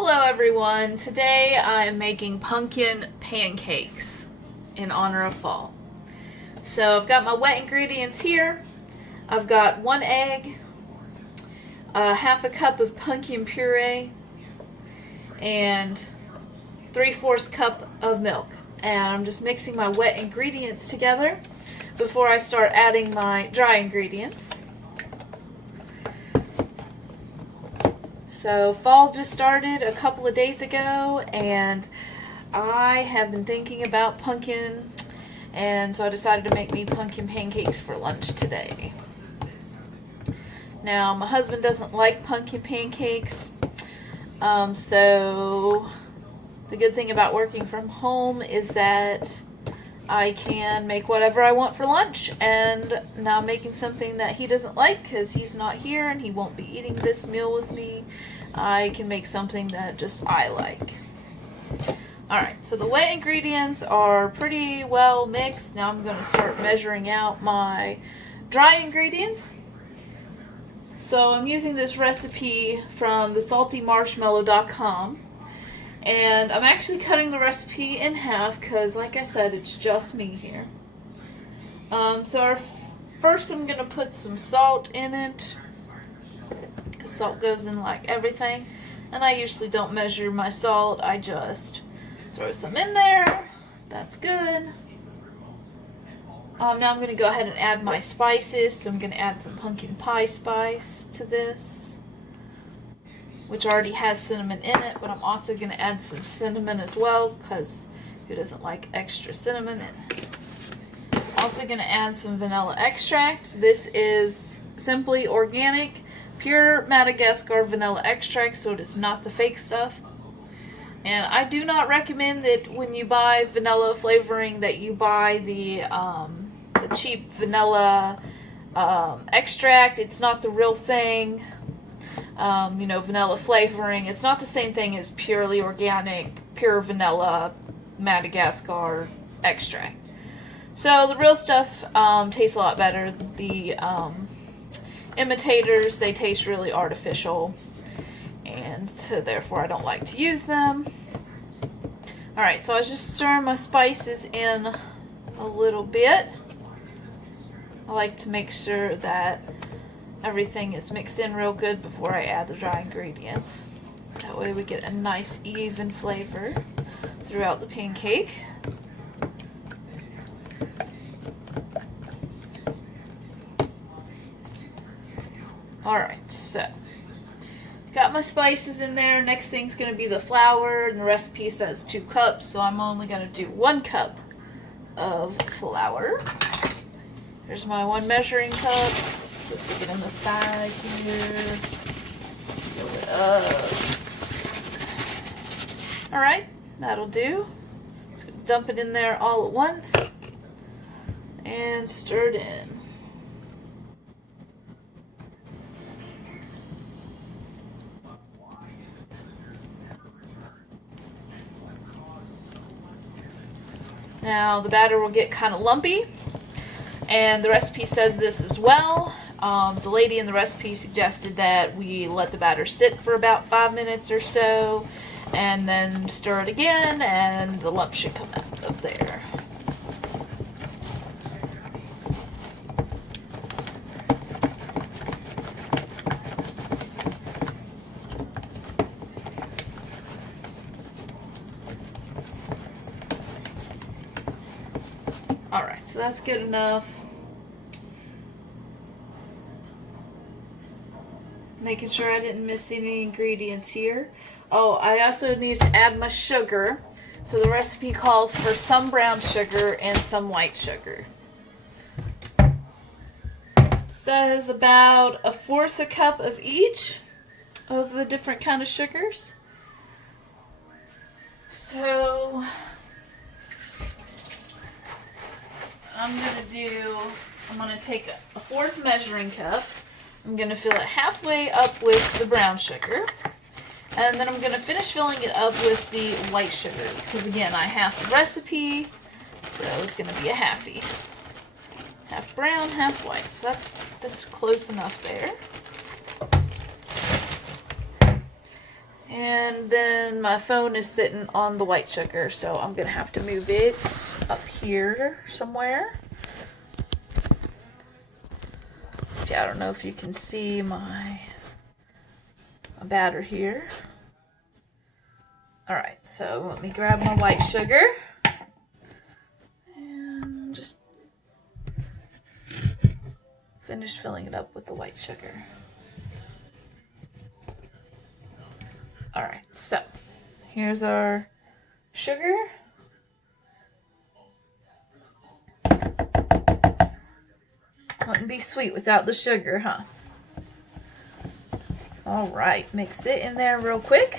Hello everyone. Today I am making pumpkin pancakes in honor of fall. So I've got my wet ingredients here. I've got 1 egg, half a cup of pumpkin puree, and 3/4 cup of milk. And I'm just mixing my wet ingredients together before I start adding my dry ingredients. So fall just started a couple of days ago, and I have been thinking about pumpkin, and so I decided to make me pumpkin pancakes for lunch today. Now my husband doesn't like pumpkin pancakes, so the good thing about working from home is that I can make whatever I want for lunch, and now I'm making something that he doesn't like because he's not here and he won't be eating this meal with me. I can make something that just I like. Alright, so the wet ingredients are pretty well mixed. Now I'm going to start measuring out my dry ingredients. So I'm using this recipe from thesaltymarshmallow.com. And I'm actually cutting the recipe in half because, like I said, it's just me here. First I'm going to put some salt in it, because salt goes in like everything. And I usually don't measure my salt, I just throw some in there. That's good. Now I'm going to go ahead and add my spices. So I'm going to add some pumpkin pie spice to this, which already has cinnamon in it, but I'm also going to add some cinnamon as well, because who doesn't like extra cinnamon in it? I'm also going to add some vanilla extract. This is simply organic, pure Madagascar vanilla extract, so it is not the fake stuff. And I do not recommend that when you buy vanilla flavoring that you buy the cheap vanilla extract. It's not the real thing. Vanilla flavoring. It's not the same thing as purely organic, pure vanilla Madagascar extract. So the real stuff tastes a lot better. The imitators, they taste really artificial, and so therefore I don't like to use them. Alright, so I was just stirring my spices in a little bit. I like to make sure that everything is mixed in real good before I add the dry ingredients. That way we get a nice even flavor throughout the pancake. Alright, so got my spices in there. Next thing's going to be the flour, and the recipe says 2 cups, so I'm only going to do 1 cup of flour. Here's my 1 measuring cup. Just stick it in this bag here. Fill it up. Alright, that'll do. Just dump it in there all at once and stir it in. Now the batter will get kind of lumpy, and the recipe says this as well. The lady in the recipe suggested that we let the batter sit for about 5 minutes or so, and then stir it again, and the lump should come out of there. Alright, so that's good enough. Making sure I didn't miss any ingredients here. Oh, I also need to add my sugar. So the recipe calls for some brown sugar and some white sugar. It says about 1/4 cup of each of the different kind of sugars. So I'm going to take a 1/4 measuring cup. I'm going to fill it halfway up with the brown sugar. And then I'm going to finish filling it up with the white sugar. Because again, I have the recipe, so it's going to be a halfie. Half brown, half white. So that's close enough there. And then my phone is sitting on the white sugar, so I'm gonna have to move it up here somewhere. See, I don't know if you can see my batter here. Alright, so let me grab my white sugar and just finish filling it up with the white sugar. Alright, so here's our sugar. Wouldn't be sweet without the sugar, huh? Alright, mix it in there real quick.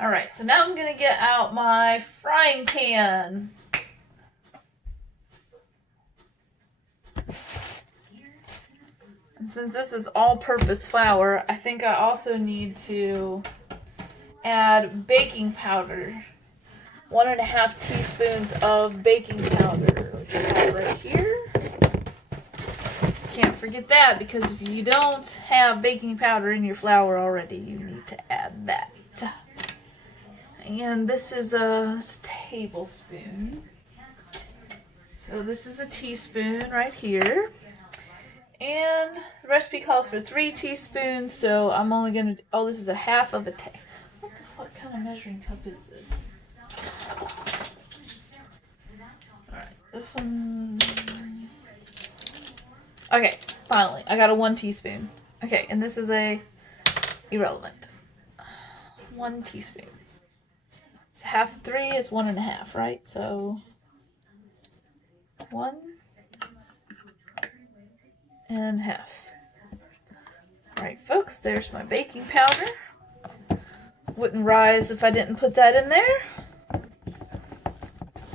Alright, so now I'm going to get out my frying pan. And since this is all-purpose flour, I think I also need to add baking powder. 1.5 teaspoons of baking powder, which I have right here. Can't forget that, because if you don't have baking powder in your flour already, you need to add that. And this is a tablespoon. So this is a teaspoon right here. And the recipe calls for 3 teaspoons, so I'm only gonna, oh, this is a half of a what the fuck kind of measuring cup is this? Alright, this one. Okay, finally, I got a 1 teaspoon. Okay, and this is irrelevant. 1 teaspoon. So half of 3 is 1.5, right? So 1.5. Alright, folks, there's my baking powder. Wouldn't rise if I didn't put that in there.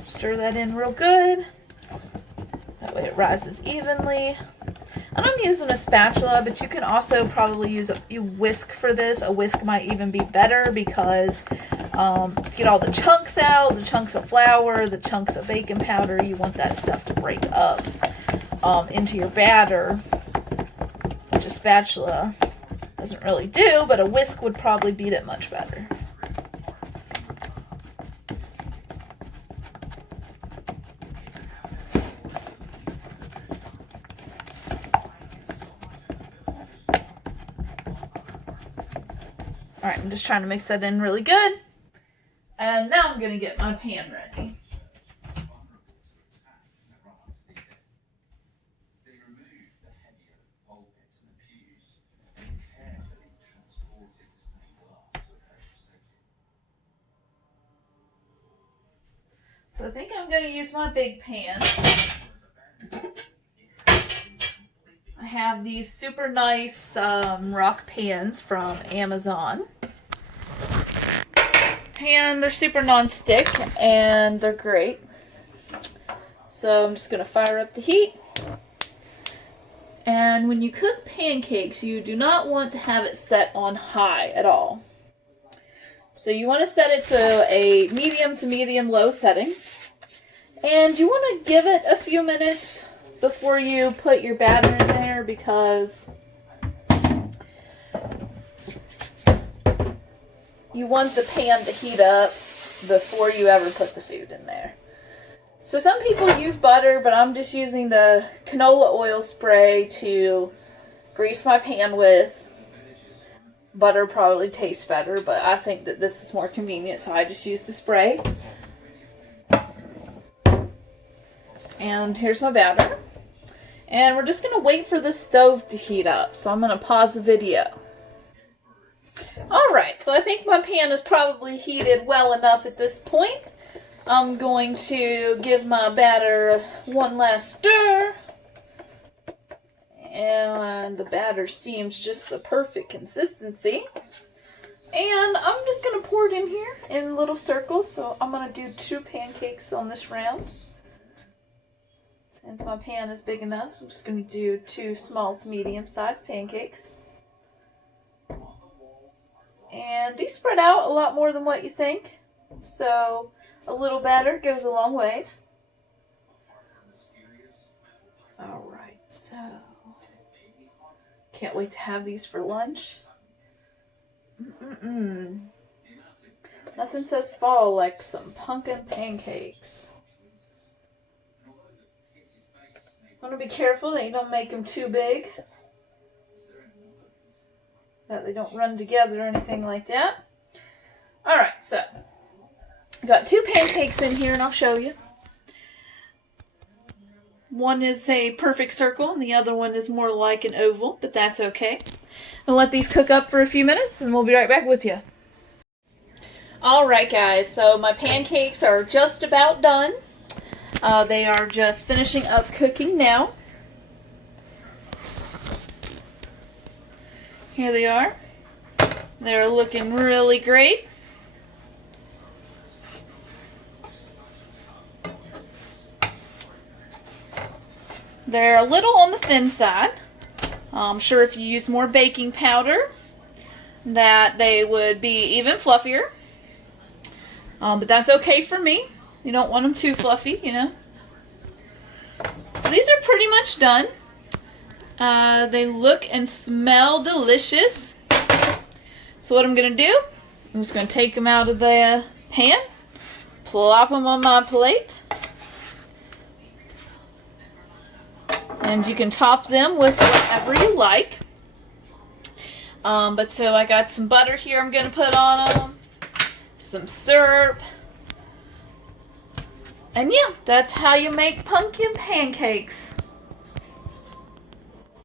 Stir that in real good. That way it rises evenly. And I'm using a spatula, but you can also probably use a whisk for this. A whisk might even be better because to get all the chunks out, the chunks of flour, the chunks of baking powder, you want that stuff to break up into your batter, which a spatula doesn't really do, but a whisk would probably beat it much better. Alright, I'm just trying to mix that in really good. And now I'm going to get my pan ready. So I think I'm going to use my big pan. I have these super nice rock pans from Amazon. And they're super non-stick and they're great. So I'm just going to fire up the heat. And when you cook pancakes, you do not want to have it set on high at all. So you want to set it to a medium to medium-low setting. And you want to give it a few minutes before you put your batter in there, because you want the pan to heat up before you ever put the food in there. So some people use butter, but I'm just using the canola oil spray to grease my pan with. Butter probably tastes better, but I think that this is more convenient, so I just use the spray. And here's my batter. And we're just going to wait for the stove to heat up. So I'm going to pause the video. Alright, so I think my pan is probably heated well enough at this point. I'm going to give my batter one last stir. And the batter seems just the perfect consistency. And I'm just going to pour it in here in little circles. So I'm going to do 2 pancakes on this round. Since my pan is big enough, I'm just going to do 2 small to medium-sized pancakes. And these spread out a lot more than what you think. So a little batter goes a long ways. Alright, so can't wait to have these for lunch. Nothing says fall like some pumpkin pancakes. Want to be careful that you don't make them too big, that they don't run together or anything like that. Alright, so I got 2 pancakes in here and I'll show you. One is a perfect circle and the other one is more like an oval, but that's okay. I'll let these cook up for a few minutes and we'll be right back with you. Alright guys, so my pancakes are just about done. They are just finishing up cooking now. Here they are. They're looking really great. They're a little on the thin side. I'm sure if you use more baking powder that they would be even fluffier. But that's okay for me. You don't want them too fluffy, you know. So these are pretty much done. They look and smell delicious. So what I'm going to do, I'm just going to take them out of the pan, plop them on my plate. And you can top them with whatever you like. But so I got some butter here I'm going to put on them. Some syrup. And yeah, that's how you make pumpkin pancakes.